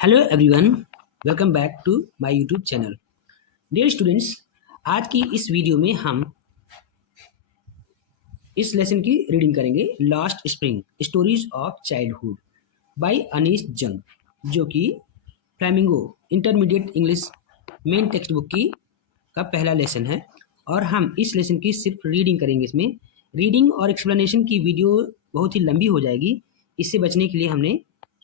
Hello everyone, welcome back to my YouTube channel. Dear students, आज की इस video में हम इस लेसन की रीडिंग करेंगे। Last spring stories of childhood by Anees Jung, जो कि Flamingo intermediate English main text book की का पहला लेसन है। और हम इस लेसन की सिर्फ रीडिंग करेंगे। इसमें रीडिंग और एक्सप्लेनेशन की वीडियो बहुत ही लंबी हो जाएगी। इससे बचने के लिए हमने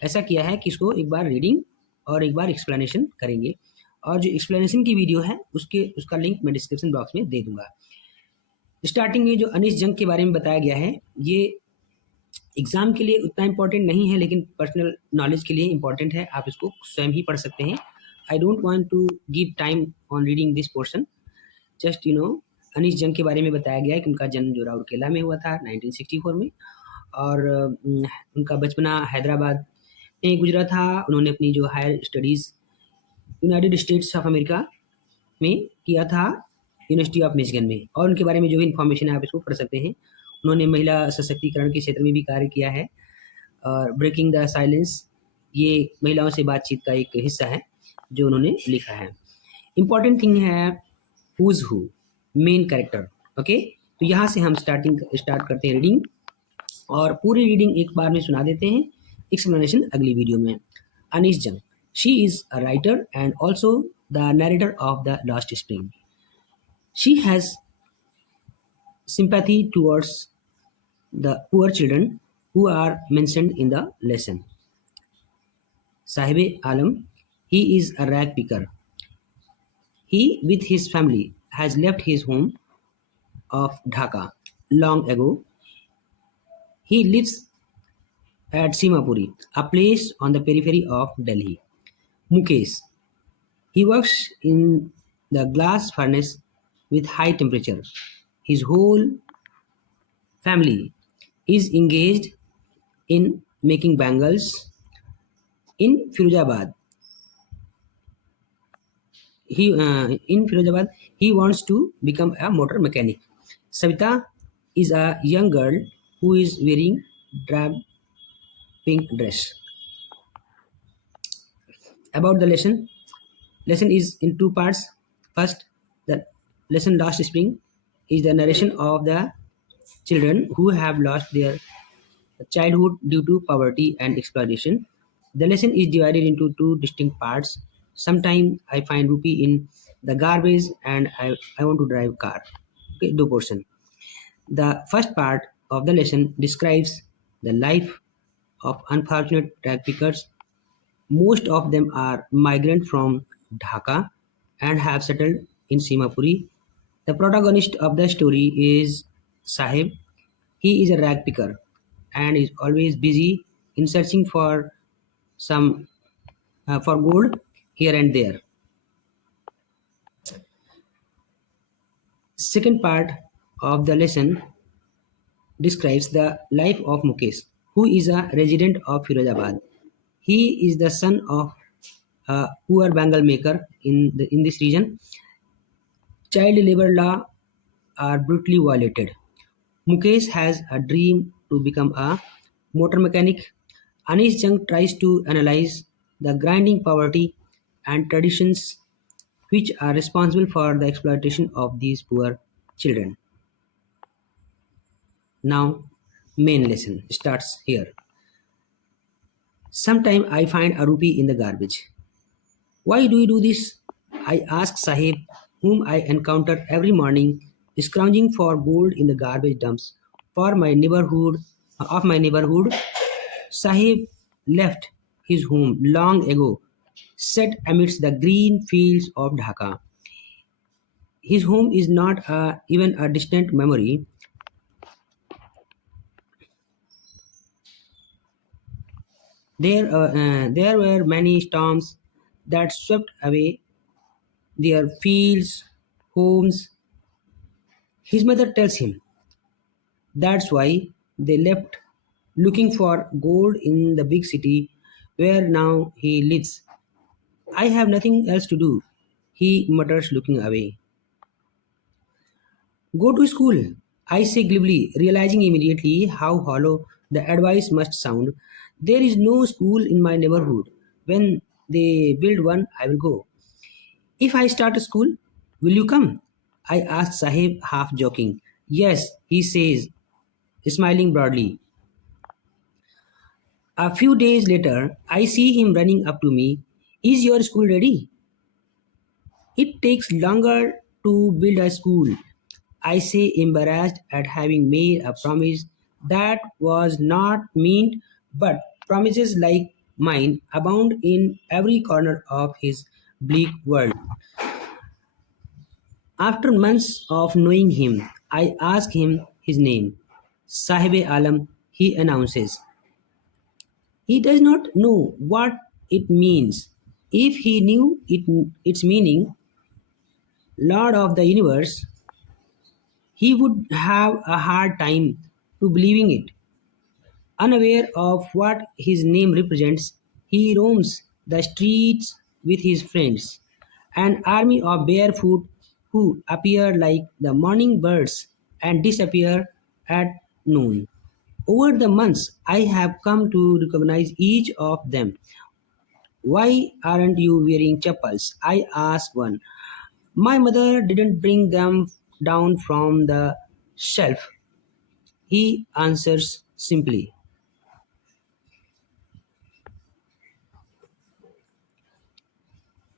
ऐसा किया है कि इसको एक बार रीडिंग और एक बार एक्सप्लेनेशन करेंगे। और जो एक्सप्लेनेशन की वीडियो है उसका लिंक मैं डिस्क्रिप्शन बॉक्स में दे दूंगा। स्टार्टिंग में जो अनीश जंग के बारे में बताया गया है, ये एग्जाम के लिए उतना इम्पोर्टेंट नहीं है, लेकिन पर्सनल नॉलेज के लिए इम्पोर्टेंट है। आप इसको स्वयं ही पढ़ सकते हैं। I don't want to give time on reading this portion. Just Anees Jung के बारे में बताया गया है कि उनका जन्म जो राउरकेला में हुआ था 1964 में। और उनका बचपना हैदराबाद में गुजरा था। उन्होंने अपनी जो higher studies United States of America में किया था, यूनिवर्सिटी ऑफ मिशिगन में। और उनके बारे में जो भी इन्फॉर्मेशन है आप इसको पढ़ सकते हैं। उन्होंने महिला सशक्तिकरण के क्षेत्र में भी कार्य किया है। और ब्रेकिंग द साइलेंस, ये महिलाओं से बातचीत का एक हिस्सा है जो उन्होंने लिखा है। इम्पॉर्टेंट थिंग है who's who, main character. Okay, तो यहाँ से हम स्टार्ट करते हैं रीडिंग, और पूरी रीडिंग एक बार में सुना देते हैं, एक्सप्लेनेशन अगली वीडियो में। अनीश जंग, she is a writer and also the narrator of the last spring. She has sympathy towards the poor children who are mentioned in the lesson. Sahib Alam, he is a rag picker. He, with his family, has left his home of Dhaka long ago. He lives at Simapuri, a place on the periphery of Delhi. Mukesh, he works in the glass furnace with high temperature. His whole family is engaged in making bangles. In Firozabad, he wants to become a motor mechanic. Savita is a young girl who is wearing drab pink dress. About the lesson is in two parts. First, the lesson last spring is the narration of the children who have lost their childhood due to poverty and exploitation. The lesson is divided into two distinct parts. Sometimes I find rupee in the garbage and I want to drive car. Okay, two portion. The first part of the lesson describes the life of unfortunate rag pickers. Most of them are migrant from Dhaka and have settled in Simapuri. The protagonist of the story is Sahib. He is a rag picker and is always busy in searching for gold here and there. Second part of the lesson describes the life of Mukesh, who is a resident of Firozabad. He is the son of a poor bangle maker in this region. Child labor law are brutally violated. Mukesh has a dream to become a motor mechanic. Anish Jung tries to analyze the grinding poverty and traditions which are responsible for the exploitation of these poor children. Now, main lesson starts here. Sometime I find a rupee in the garbage. Why do you do this? I ask Sahib, whom I encounter every morning, scrounging for gold in the garbage dumps of my neighborhood. Sahib left his home long ago, set amidst the green fields of Dhaka. His home is not even a distant memory. There were many storms that swept away their fields, homes. His mother tells him that's why they left, looking for gold in the big city where now he lives. I have nothing else to do, he mutters, looking away. Go to school, I say glibly, realizing immediately how hollow the advice must sound. There is no school in my neighborhood. When they build one, I will go. If I start a school, will you come? I asked Sahib, half joking. Yes, he says, smiling broadly. A few days later, I see him running up to me. Is your school ready? It takes longer to build a school. I say, embarrassed at having made a promise that was not meant, but promises like mine abound in every corner of his bleak world. After months of knowing him, I ask him his name. Sahib Alam, he announces. He does not know what it means. If he knew its meaning, Lord of the universe, he would have a hard time to believing it. Unaware of what his name represents, he roams the streets with his friends, an army of barefoot who appear like the morning birds and disappear at noon. Over the months, I have come to recognize each of them. Why aren't you wearing chappals? I asked one. My mother didn't bring them down from the shelf. He answers simply.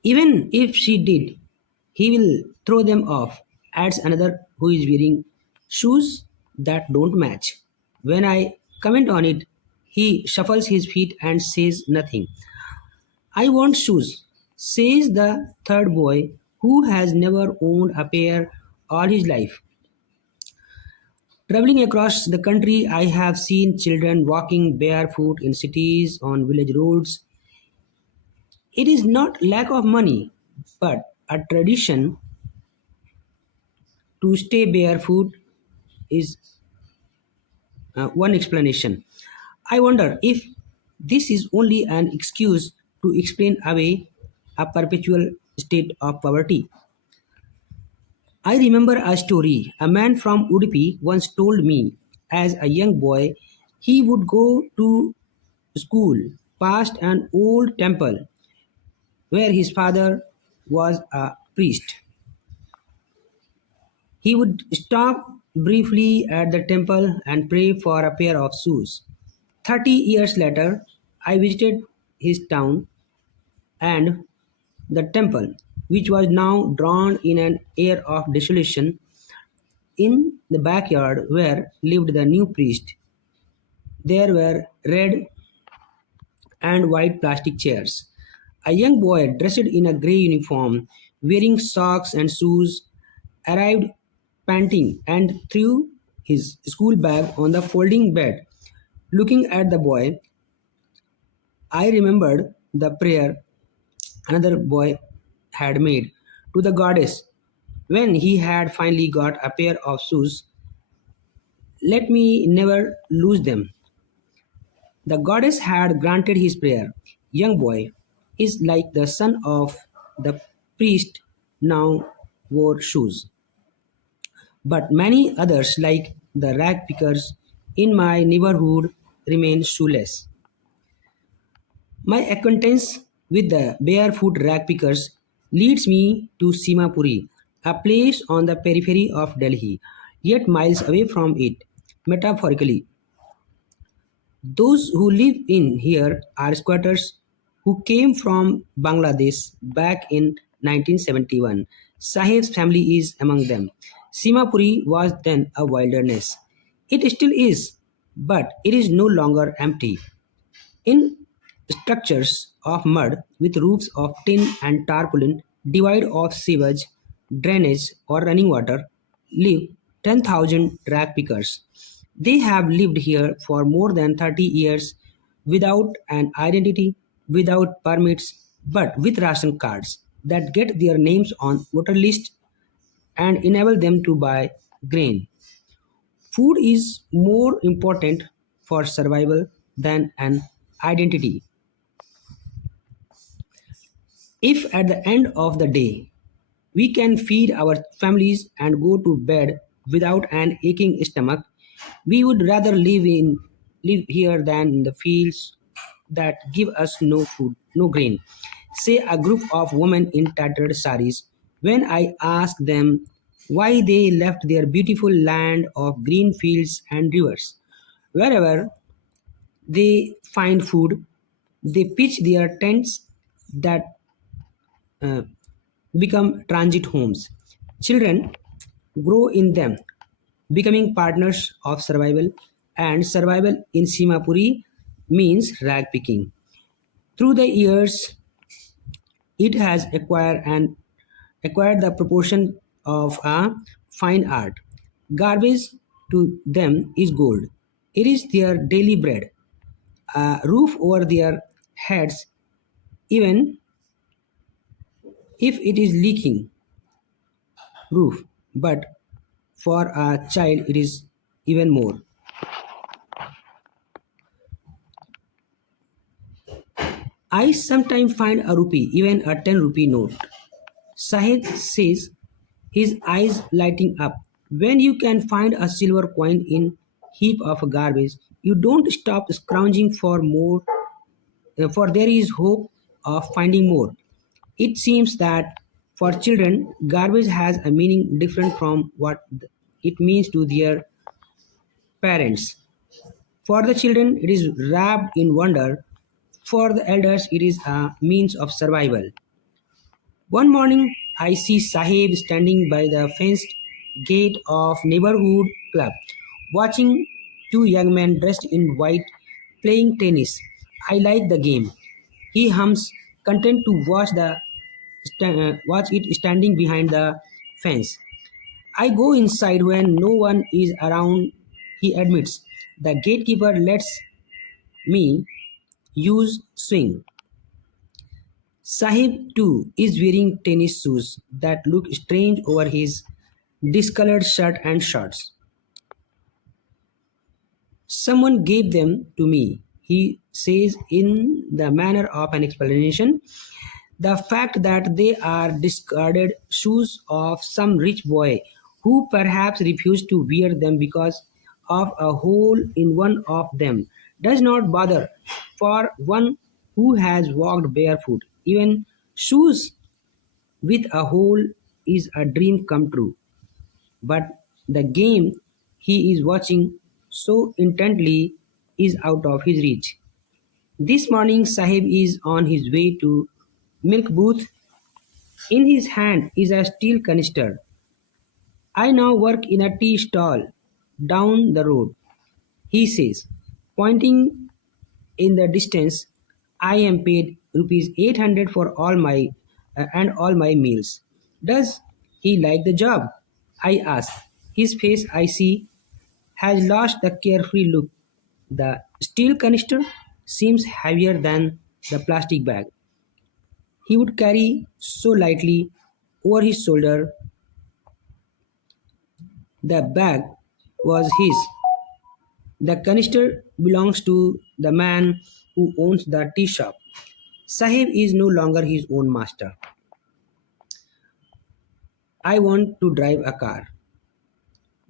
Even if she did, he will throw them off, adds another who is wearing shoes that don't match. When I comment on it, he shuffles his feet and says nothing. I want shoes, says the third boy who has never owned a pair all his life. Traveling across the country, I have seen children walking barefoot in cities on village roads. It is not lack of money, but a tradition to stay barefoot is one explanation. I wonder if this is only an excuse to explain away a perpetual state of poverty. I remember a story a man from Udupi once told me as a young boy he would go to school past an old temple where his father was a priest. He would stop briefly at the temple and pray for a pair of shoes. 30 years later, I visited his town and the temple, which was now drowned in an air of desolation. In the backyard where lived the new priest, there were red and white plastic chairs. A young boy dressed in a grey uniform, wearing socks and shoes, arrived panting and threw his school bag on the folding bed. Looking at the boy, I remembered the prayer another boy had made to the goddess when he had finally got a pair of shoes. Let me never lose them. The goddess had granted his prayer. Young boy is like the son of the priest now wore shoes. But many others, like the rag pickers in my neighborhood, remain shoeless. My acquaintance with the barefoot rag pickers leads me to Simapuri, a place on the periphery of Delhi, yet miles away from it. Metaphorically, those who live in here are squatters who came from Bangladesh back in 1971. Sahib's family is among them. Simapuri was then a wilderness. It still is, but it is no longer empty. In structures of mud with roofs of tin and tarpaulin, devoid of sewage, drainage, or running water, live 10,000 rag pickers. They have lived here for more than 30 years without an identity, without permits, but with ration cards that get their names on voter list and enable them to buy grain. Food is more important for survival than an identity. If at the end of the day we can feed our families and go to bed without an aching stomach, we would rather live here than in the fields that give us no food, no grain. say a group of women in tattered saris. When I ask them why they left their beautiful land of green fields and rivers, wherever they find food, they pitch their tents that uh, become transit homes. Children grow in them, becoming partners of survival, and survival in Simapuri means rag picking. Through the years, it has acquired the proportion of a fine art. Garbage to them is gold. It is their daily bread, a roof over their heads, even if it is leaking roof. But for a child, it is even more. I sometimes find a rupee, even a 10 rupee note. Sahid says, his eyes lighting up. When you can find a silver coin in heap of garbage, you don't stop scrounging for more, for there is hope of finding more. It seems that for children, garbage has a meaning different from what it means to their parents. For the children, it is wrapped in wonder. For the elders, it is a means of survival. One morning, I see Sahib standing by the fenced gate of neighborhood club, watching two young men dressed in white playing tennis. I like the game. He hums, content to watch it standing behind the fence. I go inside when no one is around. He admits the gatekeeper lets me use swing. Sahib too is wearing tennis shoes that look strange over his discolored shirt and shorts. Someone gave them to me, he says in the manner of an explanation. The fact that they are discarded shoes of some rich boy who perhaps refused to wear them because of a hole in one of them does not bother for one who has walked barefoot. Even shoes with a hole is a dream come true, but the game he is watching so intently is out of his reach. This morning Sahib is on his way to milk booth. In his hand is a steel canister. I now work in a tea stall down the road, he says, pointing in the distance. I am paid rupees 800 for all my meals. Does he like the job? I ask. His face, I see, has lost the carefree look. The steel canister seems heavier than the plastic bag he would carry so lightly over his shoulder. The bag was his. The canister belongs to the man who owns the tea shop. Sahib is no longer his own master. I want to drive a car.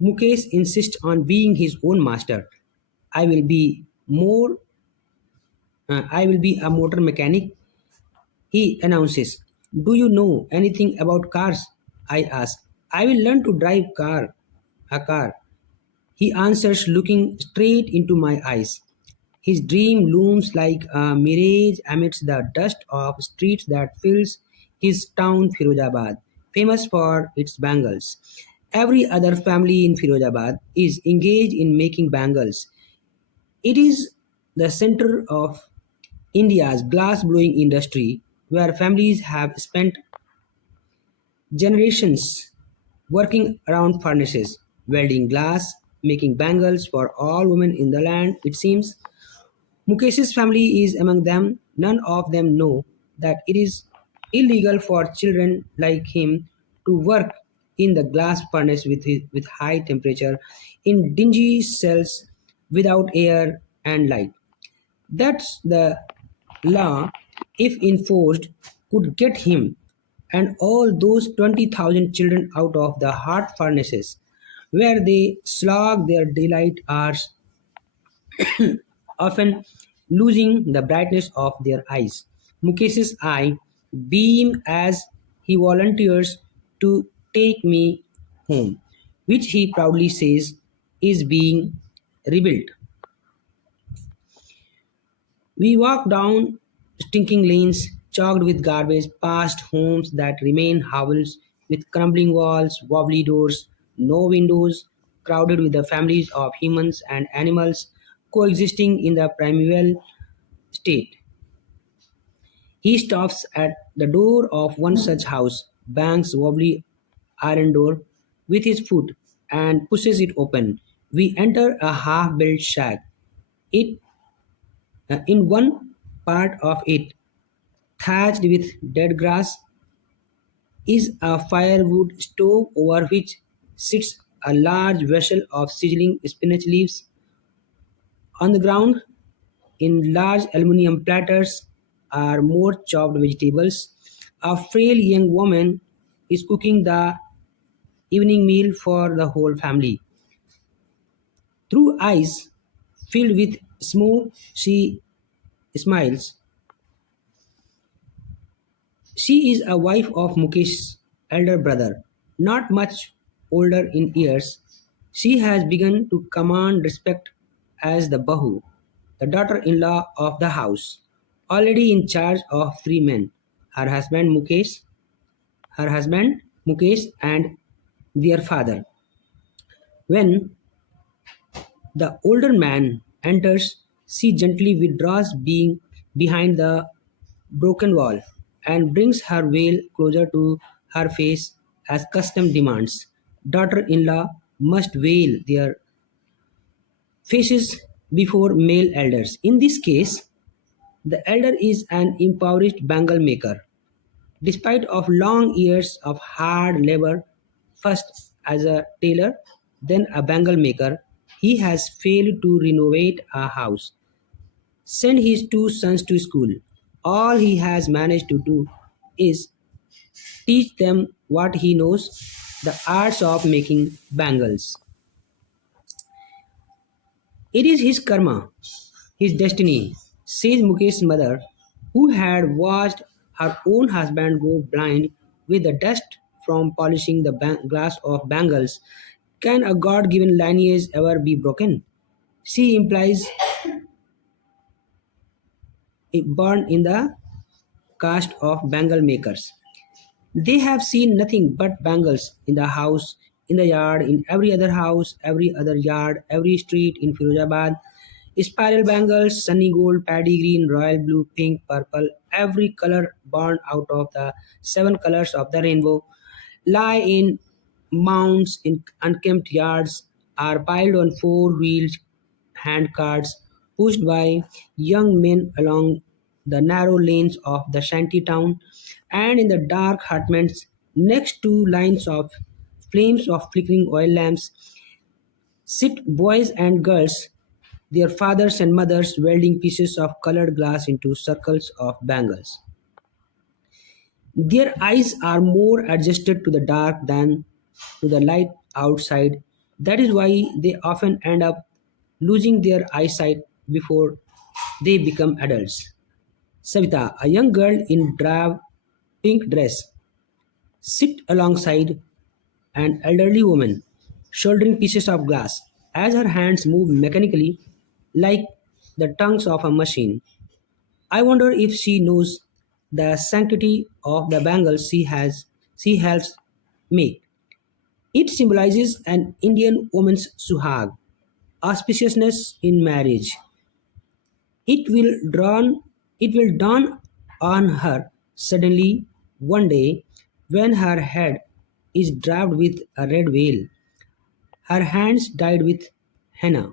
Mukesh insists on being his own master. I will be more I will be a motor mechanic, he announces. Do you know anything about cars? I ask. I will learn to drive a car. He answers, looking straight into my eyes. His dream looms like a mirage amidst the dust of streets that fills his town Firozabad, famous for its bangles. Every other family in Firozabad is engaged in making bangles. It is the center of India's glass blowing industry, where families have spent generations working around furnaces, welding glass, making bangles for all women in the land. It seems Mukesh's family is among them. None of them know that it is illegal for children like him to work in the glass furnace with high temperature in dingy cells without air and light. That's the law, if enforced, could get him and all those 20,000 children out of the hot furnaces where they slog their daylight hours, often losing the brightness of their eyes. Mukesh's eye beam as he volunteers to take me home, which he proudly says is being rebuilt. We walk down stinking lanes chalked with garbage, past homes that remain hovels with crumbling walls, wobbly doors, no windows, crowded with the families of humans and animals coexisting in the primeval state. He stops at the door of one such house, bangs wobbly iron door with his foot, and pushes it open. We enter a half-built shack. It in one part of it, thatched with dead grass, is a firewood stove over which sits a large vessel of sizzling spinach leaves. On the ground, in large aluminum platters, are more chopped vegetables. A frail young woman is cooking the evening meal for the whole family. Through eyes filled with smoke, she smiles. She is a wife of Mukesh's elder brother, not much older in years. She has begun to command respect as the Bahu, the daughter-in-law of the house, already in charge of three men, her husband Mukesh, her husband Mukesh and their father. When the older man enters, she gently withdraws being behind the broken wall and brings her veil closer to her face as custom demands. Daughter-in-law must veil their faces before male elders. In this case, the elder is an impoverished bangle maker. Despite of long years of hard labor, first as a tailor, then a bangle maker, he has failed to renovate a house, send his two sons to school. All he has managed to do is teach them what he knows, the arts of making bangles. It is his karma, his destiny, says Mukesh's mother, who had watched her own husband go blind with the dust from polishing the glass of bangles. Can a God given lineage ever be broken? She implies it born in the caste of bangle makers. They have seen nothing but bangles in the house, in the yard, in every other house, every other yard, every street in Firozabad. Spiral bangles, sunny gold, paddy green, royal blue, pink, purple, every color born out of the seven colors of the rainbow, lie in mounds in unkempt yards, are piled on four-wheeled hand carts pushed by young men along the narrow lanes of the shanty town, and in the dark hutments next to lines of flames of flickering oil lamps sit boys and girls, their fathers and mothers welding pieces of colored glass into circles of bangles. Their eyes are more adjusted to the dark than to the light outside. That is why they often end up losing their eyesight before they become adults. Savita, a young girl in drab pink dress, sit alongside an elderly woman shouldering pieces of glass as her hands move mechanically like the tongues of a machine. I wonder if she knows the sanctity of the bangles she helps make. It symbolizes an Indian woman's suhag, auspiciousness in marriage. It will dawn on her suddenly one day when her head is draped with a red veil, her hands dyed with henna,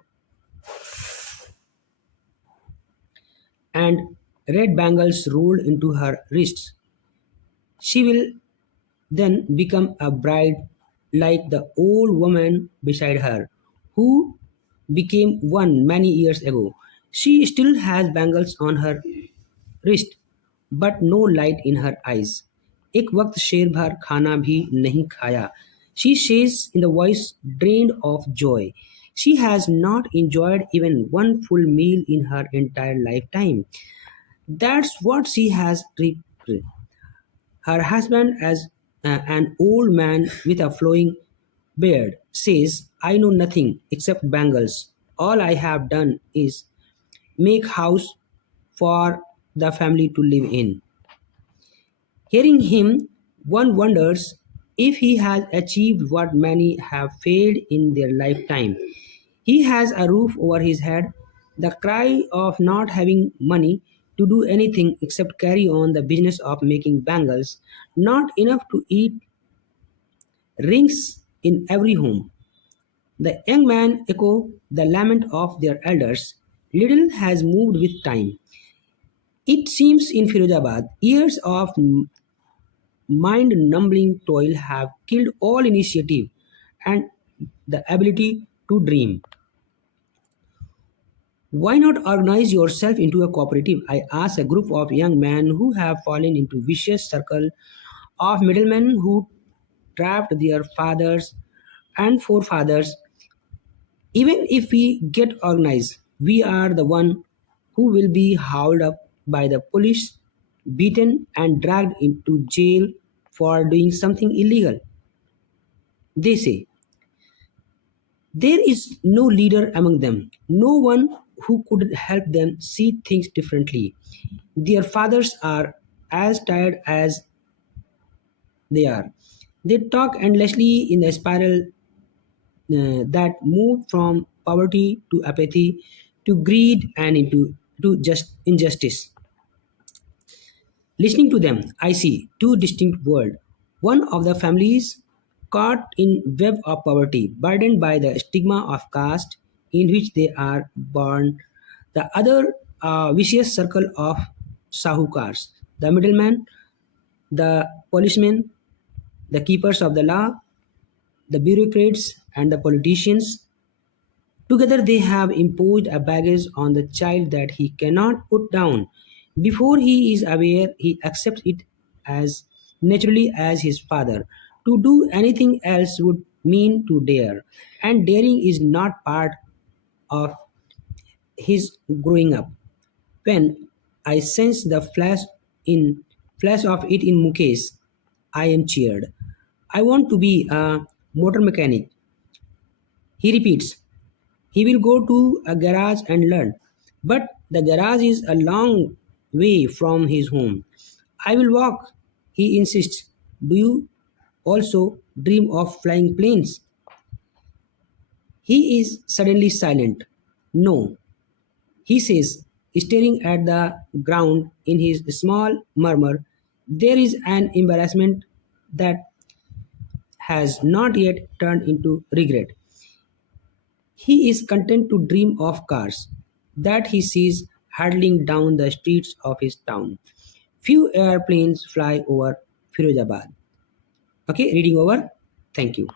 and red bangles rolled into her wrists. She will then become a bride like the old woman beside her, who became one many years ago. She still has bangles on her wrist, but no light in her eyes. एक वक्त शेर भर खाना भी नहीं खाया. She says in the voice drained of joy. She has not enjoyed even one full meal in her entire lifetime. That's what she has reaped. Her husband, as an old man with a flowing beard, says, I know nothing except bangles. All I have done is make house for the family to live in. Hearing him, one wonders if he has achieved what many have failed in their lifetime. He has a roof over his head. The cry of not having money to do anything except carry on the business of making bangles, not enough to eat, rings in every home. The young man echo the lament of their elders. Little has moved with time. It seems in Firozabad, years of mind-numbing toil have killed all initiative and the ability to dream. Why not organize yourself into a cooperative? I asked a group of young men who have fallen into vicious circle of middlemen who trapped their fathers and forefathers. Even if we get organized, we are the one who will be hauled up by the police, beaten and dragged into jail for doing something illegal. They say there is no leader among them, no one who could help them see things differently. Their fathers are as tired as they are. They talk endlessly in the spiral that move from poverty to apathy to greed and into to just injustice. Listening to them, I see two distinct worlds. One of the families caught in web of poverty, burdened by the stigma of caste in which they are born. The other vicious circle of sahukars, the middleman, the policemen, the keepers of the law, the bureaucrats, and the politicians. Together they have imposed a baggage on the child that he cannot put down. Before he is aware, he accepts it as naturally as his father. To do anything else would mean to dare, and daring is not part of his growing up. When I sense the flash of it in Mukesh, I am cheered. I want to be a motor mechanic. He repeats, he will go to a garage and learn. But the garage is a long way from his home. I will walk, he insists. Do you also dream of flying planes? He is suddenly silent. No, he says, staring at the ground in his small murmur. There is an embarrassment that has not yet turned into regret. He is content to dream of cars that he sees hurtling down the streets of his town. Few airplanes fly over Firozabad. Okay, reading over. Thank you.